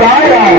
Jaya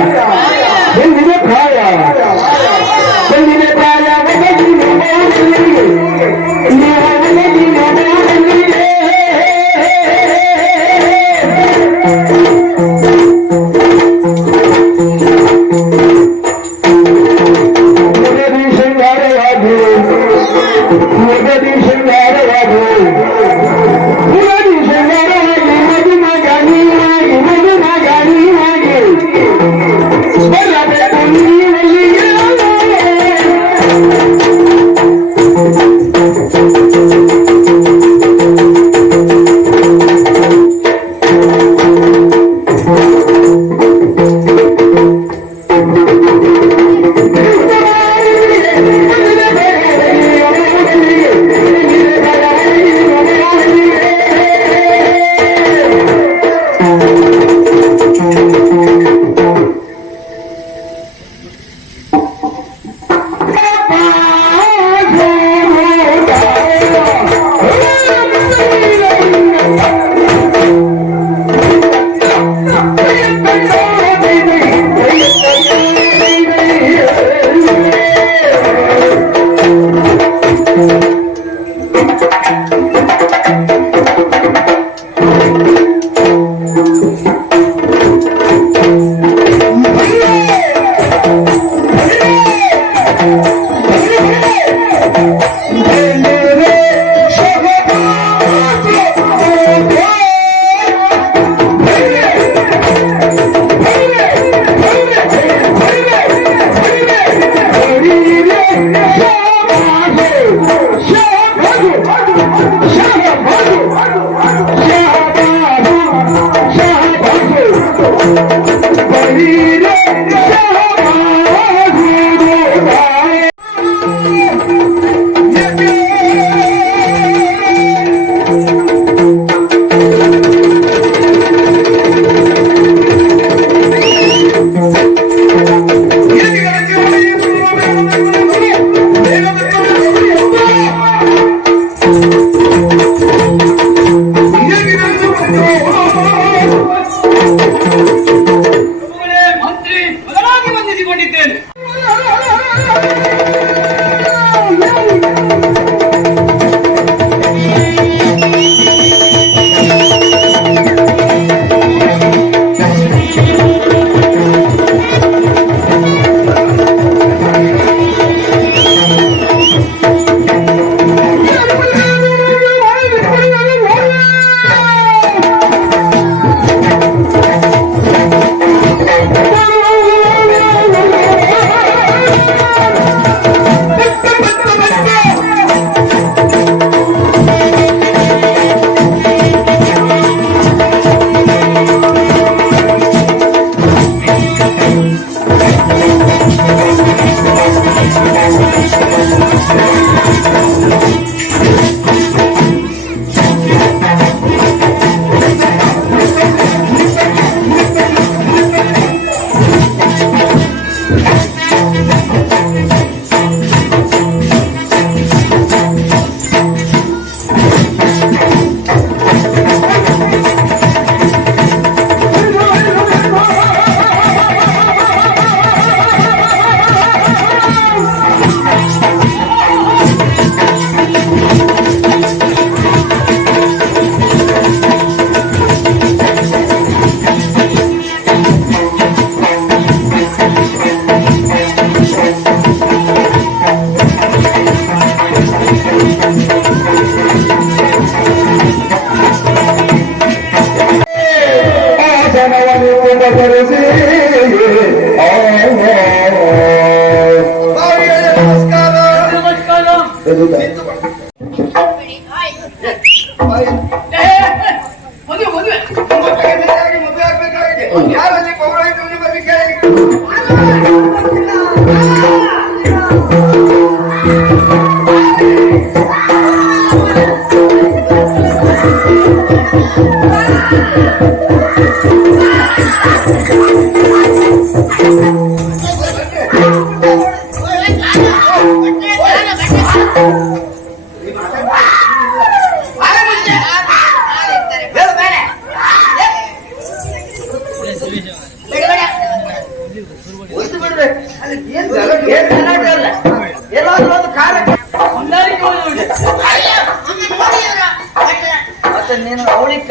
ನೀನು ಅವಳಿಗೆ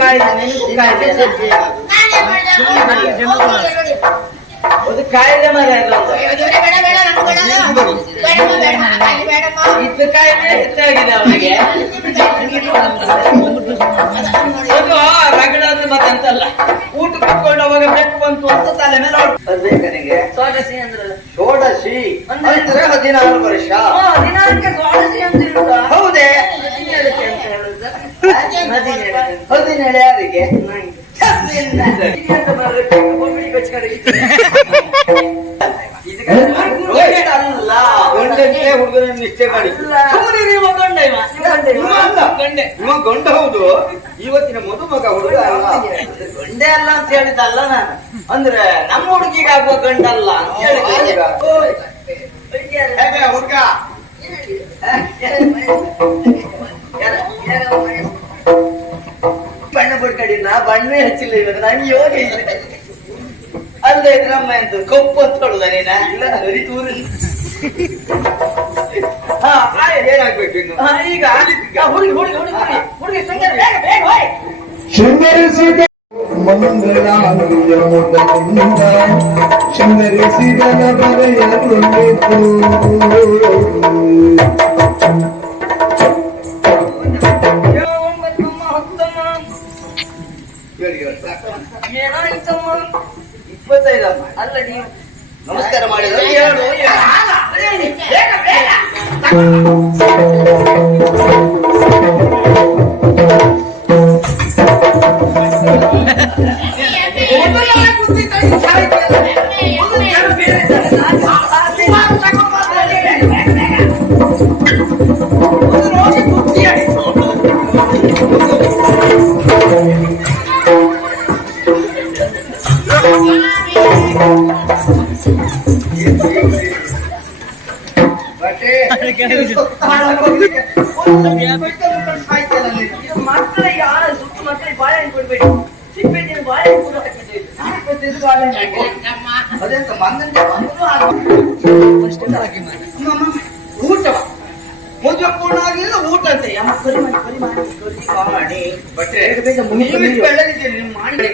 ಕಾಯಿಲೆ ಮರ ಇತ್ತು ಕಾಯಿಲೆ ಹೆಚ್ಚಾಗಿದೆ ಅವನಿಗೆ ರಗಡಾದ್ರೆ ಮತ್ತೆಂತಲ್ಲ ಊಟ ಕುತ್ಕೊಂಡು ಅವಾಗ ಬೆಕ್ಕು ಬಂತು ಅಂತ ತಲೆ ಮೇಲೆ ಬರ್ಬೇಕನಿಗೆ ಷೋಡಶಿ ಅಂದ್ರಲ್ಲ ಷೋಡಶಿ ಅಂದ್ರೆ 16 ವರ್ಷ 16ಕ್ಕೆ ಷೋಡಶಿ ಅಂತ ಹೇಳುದ ಹೌದೇ 17 ಯಾರಿಗೆ ಹುಡುಗನ ನಿಶ್ಚಯ ಮಾಡಿ ಗಂಡ ಹೌದು ಇವತ್ತಿನ ಮದುಮಗ ಹುಡುಗ ಗಂಡೆ ಅಲ್ಲ ಅಂತ ಹೇಳಿದ್ದಲ್ಲ ನಾನು ಅಂದ್ರೆ ನಮ್ಮ ಹುಡುಗಿಗೆ ಆಗುವ ಗಂಡಲ್ಲ ಅಂತ ಹೇಳಿದ ಹುಡುಗ ಬಣ್ಣ ಬಿಡ್ಕಡಿನ ಬಣ್ಣೆ ಹಚ್ಚಿಲ್ಲ ಇವತ್ತು ನಂಗೆ ಯೋಗ ಇಲ್ಲ ಅಲ್ಲೇ ನಮ್ಮ ಎಂದು ಕಪ್ಪು ಅಂತ ಹೇಳುದ ನೀನ ಇಲ್ಲ ಹರಿತೂರು ಏನಾಗ್ಬೇಕು ಇನ್ನು ಈಗ ಹುಡುಗಿ ಹುಡುಗಿ ಹುಡುಗಿ ಹುಡುಗಿ ಶೃಂಗರಿಸಿದ ಮಂಗಳಾಂಗದಿಂದ ಶೃಂಗರಿಸಿದನ ಬರೆಯಲು ಏನಾಯ್ತಮ್ಮ 25 ಅಲ್ಲ ನೀವು ನಮಸ್ಕಾರ ಮಾಡಿದ್ರೆ ಹೇಳು ಮಕ್ಕಳ ಯಾರ ಸುತ್ತ ಮಕ್ಕಳಿಗೆ ಬಾಳೆಹಣ್ಣು ಕೊಡ್ಬೇಡಿ ಸಿಪ್ಪೆ ಬಾಳೆಹಣ್ಣು ಕೂಡ ಅದೆಂತ ಊಟ ಮದುವೆ ಪೂರ್ಣ ಆಗಲಿಲ್ಲ ಊಟ ಅಂತೆ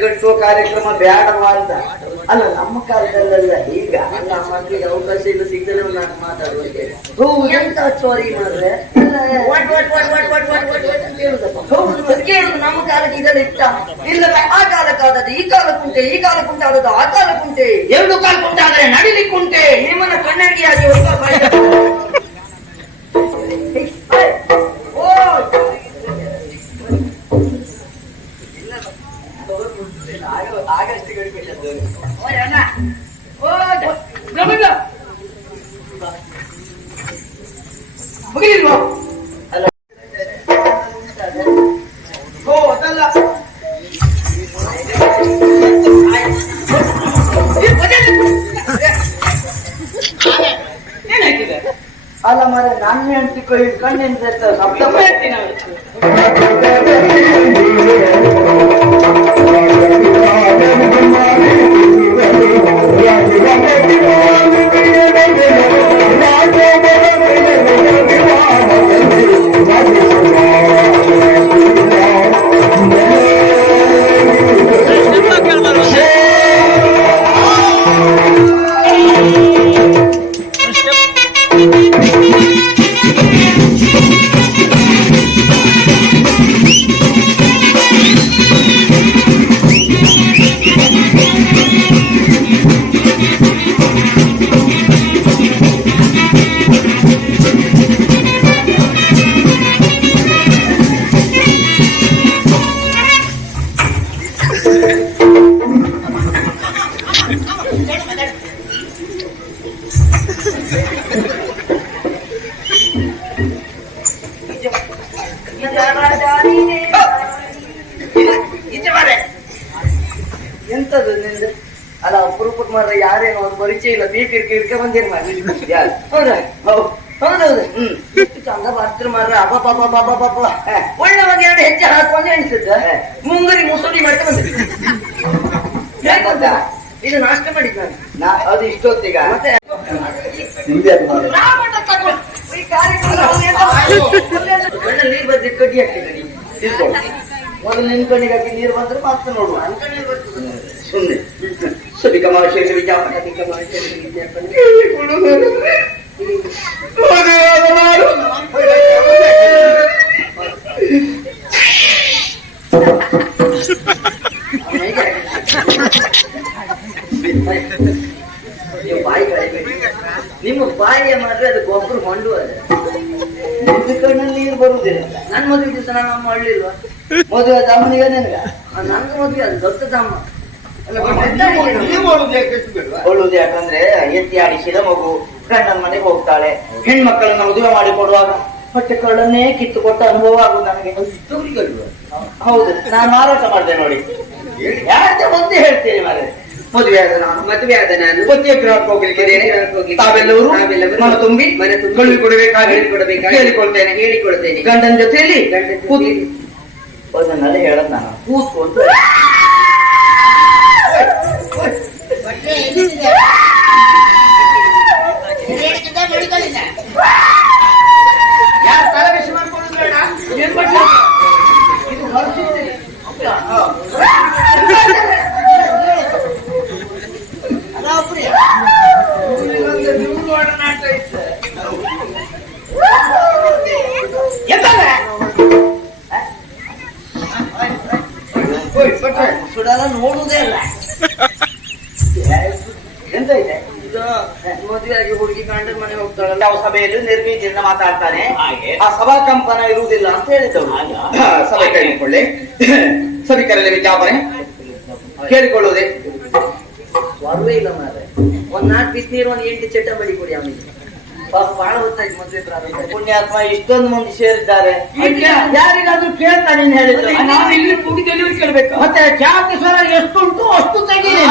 ಗಟ್ಟು ಕಾರ್ಯಕ್ರಮ ಬೇಡವಾದ ಅಲ್ಲ ನಮ್ಮ ಕಾಲದಲ್ಲೆಲ್ಲ ಈಗ ನಮ್ಮ ಮಕ್ಕಳಿಗೆ ಅವಕಾಶ ಇಲ್ಲ ಸಿಗದಲ್ಲ ನಾನು ಮಾತಾಡುವಂತೆ ಎಂತ ಚೋರಿ ಮಾಡ್ರೆ ಕೇಳುದು ನಮ್ಮ ಕಾಲಕ್ಕೆ ಇದೆಲ್ಲ ಇಷ್ಟ ಇಲ್ಲ ಆ ಕಾಲಕ್ಕಾದದ್ದು ಈ ಕಾಲಕ್ಕುಂಟೆ ಈ ಕಾಲಕ್ಕುಂಟಾದದ್ದು ಆ ಕಾಲಕ್ಕುಂಟೆ 2 ಕಾಲಕ್ಕುಂಟಾದರೆ ನಡಿಲಿಕ್ಕುಂಟೆ ನಿಮ್ಮನ್ನ ಕನ್ನಡಿಯಾಗಿ ಆಗಷ್ಟು ಮುಗಿಲ್ವಾ ಅಲ್ಲ ಓ ಅದಲ್ಲ ಅಲ್ಲ ಮರ ನನ್ನ ಹೆಂಡತಿ ಕೈ ಕಣ್ಣಿಂದ ಶಬ್ದ ಮಾಡ್ತೀನಿ ಎಂತದು ನಿಂದು ಅಲ್ಲ ಅಪರೂಪಕ್ಕೆ ಮಾರ ಯಾರೇನೋ ಒಂದು ಪರಿಚಯ ಇಲ್ಲ ಕಿರ್ಕ ಬಂದಿರ ಹೌದಾ ಹೌದೌದು ಎಷ್ಟು ಚಂದ ಬರ್ತಾರೆ ಮಾರ ಅಬ್ಬ ಒಳ್ಳೆ ಒಂದ್ ಎರಡು ಹೆಜ್ಜೆ ಹಾಕೊಂಡು ಎಣಿಸಿದ್ದ ಮುಂಗರಿ ಮುಸುಡಿ ಮಾಡ್ತಾ ಬಂದ ಇದು ನಾಷ್ಟ ಮಾಡಿದ್ ನಾನು ಅದು ಇಷ್ಟೊತ್ತಿಗ ಮತ್ತೆ ನೀರು ಬಂದ್ರೆ ಕಡ್ಡಿ ಹಾಕ್ತೀನಿ ಮೊದಲು ನಿನ್ ಕಣ್ಣಿಗೆ ಹಾಕಿ ನೀರು ಬಂದ್ರೆ ಮಾತ್ರ ನೋಡುವ ಸುಮ್ಮನೆ ಸಭಿಕ ಮಹರ್ಷಿ ವಿಜ್ಞಾಪನ ಬಾಯಿ ನಿಮ್ಮ ಬಾಯಿಯ ಮಾತ್ರ ಅದು ಗೊಬ್ಬರ ಹೊಂಡು ಅದ ನಿನ್ನ ಕಣ್ಣಲ್ಲಿ ನೀರು ಬರುವುದಿಲ್ಲ ನನ್ ಮದುವೆ ದಿವಸ ನಾನು ಅಮ್ಮ ಅಳ್ಳಿಲ್ವಾ ಮದುವೆ ತಮ್ಮನಿಗೆ ನನಗ ನಂದು ಮದುವೆ ಅದು ದೊಡ್ಡದಮ್ಮ ಕೊಳ್ಳುವುದು ಯಾಕಂದ್ರೆ ಎತ್ತಿ ಆಡಿಸಿದ ಮಗು ಗಂಡನ ಮನೆಗೆ ಹೋಗ್ತಾಳೆ ಹೆಣ್ಮಕ್ಕಳನ್ನ ಮದುವೆ ಮಾಡಿ ಕೊಡುವಾಗ ಹೊಟ್ಟೆ ಕಳ್ಳನ್ನೇ ಕಿತ್ತು ಕೊಟ್ಟ ಅನುಭವ ಆಗುದು ನನಗೆ ಹೌದು ನಾನು ಮಾರಾಟ ಮಾಡಿದೆ ನೋಡಿ ಯಾಕೆ ಮುಂದೆ ಹೇಳ್ತೀನಿ ಮಾರೆ ಮದುವೆ ಆದ ನಾನು ಪತಿಯ ಗೃಹಕ್ಕೆ ಹೋಗ್ಲಿಕ್ಕೆ ತಾವೆಲ್ಲರೂ ಮನ ತುಂಬಿ ಕಳುಹಿಕೊಡಬೇಕಾಗಿ ಹೇಳಿಕೊಳ್ತೇನೆ ಗಂಡನ ಜೊತೆಯಲ್ಲಿ ಅದನ್ನೆಲ್ಲ ಹೇಳದ್ ನಾನು ಕೂತ್ಕೊಂಡು ಯಾರು ತಲೆ ಬಿಸಿ ಮಾಡ್ಕೊಳ್ಳೋದು ಬೇಡ ಏನ್ ಮಾಡ್ಲಿ ಇದು ಹೊರಸಿದ್ದೀನಿ ಸುಡಲ್ಲ ನೋಡುವುದೇ ಇಲ್ಲ ಎಂತ ಇದೆ ಇದು ಮದುವೆ ಆಗಿ ಹುಡುಗಿ ಗಂಡನ ಮನೆ ಹೋಗ್ತಾಳಲ್ಲ ಯಾವ ಸಭೆಯಲ್ಲಿ ನಿರ್ಭೀತಿಯಿಂದ ಮಾತಾಡ್ತಾನೆ ಆ ಸಭಾ ಕಂಪನ ಇರುವುದಿಲ್ಲ ಅಂತ ಹೇಳಿದ್ದವು ಸಭೆ ಕೇಳಿಕೊಳ್ಳಿ ಸಭಿಕರಲ್ಲಿ ವಿಜ್ಞಾಪನೆ ಕೇಳಿಕೊಳ್ಳುವುದೇ ಸ್ವರ್ವೇ ಇಲ್ಲ ಮಾರೆ ಒಂದ್ 4 ಬಿಸಿ ನೀರು ಒಂದ್ 8 ಚಟ ಬಡಿ ಕೊಡಿ ಅವನಿಗೆ ಪಾಪ ಬಹಳ ಹೊತ್ತಾಯ್ತು ಮದುವೆ ಪ್ರಾರಂಭ ಪುಣ್ಯಾತ್ಮ ಇಷ್ಟೊಂದು ಮಂದಿ ಸೇರಿದ್ದಾರೆ ಯಾರಿಗಾದ್ರೂ ಕೇಳ್ತಾನೆ ಹೇಳಿದ್ರು ನಾವು ಇಲ್ಲಿ ಕೂಡಿದಲ್ಲಿ ಕೇಳ್ಬೇಕು ಮತ್ತೆ ಖ್ಯಾತಿ ಸ್ವರ ಎಷ್ಟುಂಟು ಅಷ್ಟು ತೆಗೀರಿ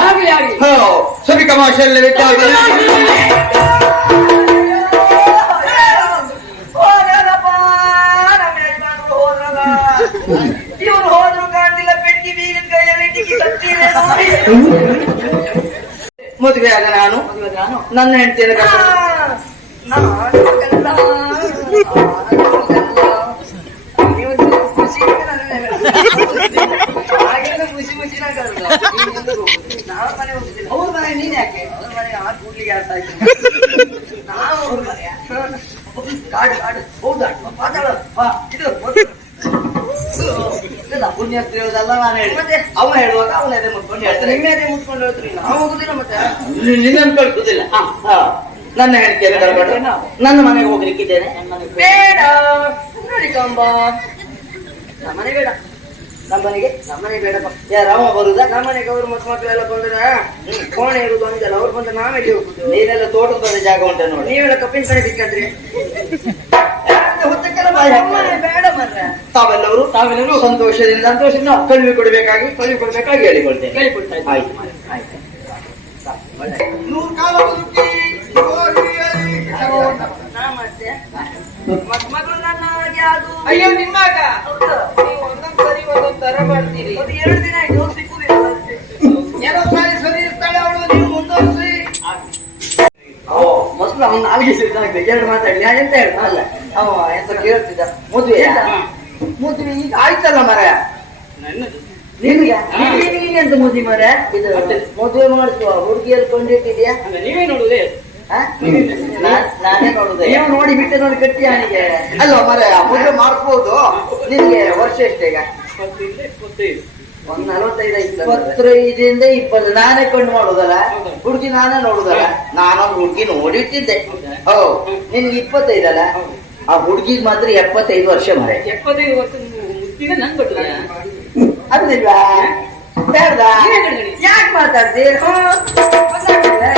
ಸಭಿಕ ಭಾಷೆಯಲ್ಲಿ ಇವ್ರು ಹೋದ್ರು ಕಾಣ್ತಿಲ್ಲ ಪೆಟ್ಟಿ ಬೀಗಿನ ಕೈಯಲ್ಲಿ ಟಿಕ್ಕಿ ಸತ್ತೀರಿ ಮದುವೆ ಆಗ ನಾನು ನನ್ನ ಹೆಂಡತಿಯನ್ನು ಅವ್ರ ಮನೆ ನೀನ್ ಯಾಕೆ ಅವ್ರ ಮನೆ ಆ ಕೂಡ್ಲಿಗೆ ಆಡ್ತಾ ಇದ್ದೀನಿ ಕಾಡು ಕಾಡು ಹೌದಾ ಮಾತಾಡ ಇದು ಪುಣ್ಯಸ್ತ್ರೀ ಹೇಳುದಲ್ಲ ನಾನು ಹೇಳಿ ಮತ್ತೆ ಅವ ಹೇಳುವಾಗ ಅವನ ಎದೆ ಮುಟ್ಕೊಂಡು ಹೇಳ್ತಾರೆ ನಿಮ್ಮ ಎದೆ ಮುಟ್ಕೊಂಡು ಹೇಳ್ತೀರಿ ನಾವು ಹೋಗುದಿಲ್ಲ ಮತ್ತೆ ನಿನ್ನನ್ನು ಕಳ್ಸುದಿಲ್ಲ ನನ್ನ ಹೆಂಡತಿಯನ್ನು ಕರ್ಕೊಂಡು ನನ್ನ ಮನೆಗೆ ಹೋಗ್ಲಿಕ್ಕಿದ್ದೇನೆ ಬೇಡ ನೋಡಿಕೊಂಬ ನಮ್ಮನೆ ಬೇಡ ನಮ್ಮನೆ ಬೇಡಪ್ಪ ಯಾರ ಅವ ಬರುದಾ ನಮ್ಮನೆಗೆ ಅವ್ರು ಮಕ್ಕಳೆಲ್ಲ ಬಂದ್ರೆ ಕೋಣೆ ಇರುದು ಅಂದಲ್ಲ ಅವ್ರು ಬಂದ್ರೆ ನಾವೆಲ್ಲಿ ಹೋಗುದು ನೀನೆಲ್ಲ ತೋಟದ ಬಂದ ಜಾಗ ಉಂಟ ನೋಡಿ ನೀವೆಲ್ಲ ಕಪ್ಪಿನ ಕಡೆ ಸಿಕ್ಕಂದ್ರಿ ಬೇಡ ಮರ್ರೆ ತಾವೆಲ್ಲರೂ ಸಂತೋಷದಿಂದ ಕಳುಹಿಕೊಡ್ಬೇಕಾಗಿ ಹೇಳಿಕೊಳ್ತೇನೆ ಆಯ್ತು ಆಯ್ತು ಅಯ್ಯೋ ನಿಮ್ಮಾಗ ಒಂದೊಂದ್ ಸರಿ ಒಂದೊಂದ್ ತರ ಮಾಡ್ತೀರಿ 2 ದಿನ ಆಯ್ತು ಸಿಕ್ಕುದಿಲ್ಲ ಏನೋ ಸಾರಿ ಸರಿ ಇರ್ತಾಳೆ ಅವಳು ನೀವು ಮುಂದುವರಿಸಿ ಮೊದಲು ಅವ್ನು 4 ಸಿಕ್ಕಾಗ್ತದೆ 2 ಮಾತಾಡ್ಲಿ ಎಂತ ಹೇಳ್ದ ಅಲ್ಲ ಅವ ಎಂತ ಕೇಳ್ತಿದ್ದ ಮದುವೆ ಈಗ ಆಯ್ತಲ್ಲ ಮರ ನಿಮ್ಗೆ ಎಂತ ಮದುವೆ ಮರ ಇದು ಮದುವೆ ಮಾಡಿಸುವ ಹುಡುಗಿಯಲ್ಲಿ ಕೊಂಡಿಟ್ಟಿದ್ಯಾ ನೀವೇ ನೋಡುದೇ ನಾನೇ ನೋಡುದೇ ನೀವು ನೋಡಿ ಬಿಟ್ಟು ನೋಡಿ ಕಟ್ಟಿ ಅವನಿಗೆ ಅಲ್ಲ ಮರ ಮದುವೆ ಮಾಡಿಸ್ಬೋದು ನಿನ್ಗೆ ವರ್ಷ ಎಷ್ಟೇ ಈಗ 45 20 ನಾನೇ ಕೊಂಡು ಮಾಡುದಲ್ಲ ಹುಡುಗಿ ನಾನೇ ನೋಡುದಲ್ಲ ನಾನೊಂದು ಹುಡುಗಿ ನೋಡಿಟ್ಟಿದ್ದೆ ಹೌದು ನಿನ್ಗೆ 25 ಅಲ್ಲ ಆ ಹುಡುಗಿಗ್ ಮಾತ್ರ 75 ವರ್ಷ ಮರೆ 75 ವರ್ಷ ನನ್ ಅದಿಲ್ವಾ ಬೇಡ ಯಾಕೆ ಮಾತಾಡ್ತಿ ಗೊತ್ತಾಗ್ತಿಲ್ಲ.